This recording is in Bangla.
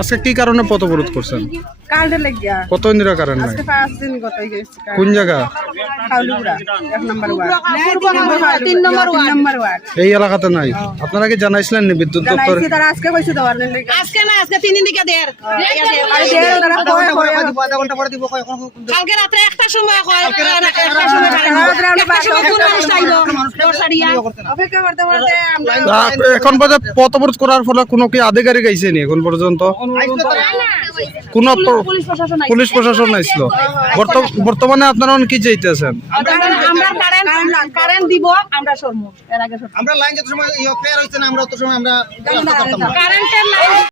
আজকে কি কারণে পথ অবরোধ করছেন? কারেন্টের লাগিয়া কতদিন ধরে কারেন্ট নাই? আজকে 5 দিন গত হয়ে গেছে। কোন জায়গা? খাউলিপুরা 1 নম্বর ওয়ার্ড 3 নম্বর ওয়ার্ড এই এলাকাতে নাই। আপনারা কি জানাইছিলেন নি বিদ্যুৎ দপ্তর? জানাইছি, তারা আজকে কইছে দেওয়ার লাগি। আজকে না, আজকে 3 দিন থেকে দের আরে দেড় তারা কয় আধা ঘন্টা পরে দিব কয় কালকে রাতে একটার সময় কয় একটা সময় অপেক্ষা করতে করতে আমরা এখন পর্যন্ত পথ অবরোধ করার ফলে কোনো কি আধিকারিক আইছে নি এখন পর্যন্ত? কোন পুলিশ প্রশাসন আইছিল? বর্তমানে আপনারা কি চাইতেছেন? আমরা কারেন্ট দিব, আমরা সরমু। এর আগে আমরা লাইন যত সময় ফেয়ার হইছে না আমরা তত সময় আমরা কারেন্টের লাইন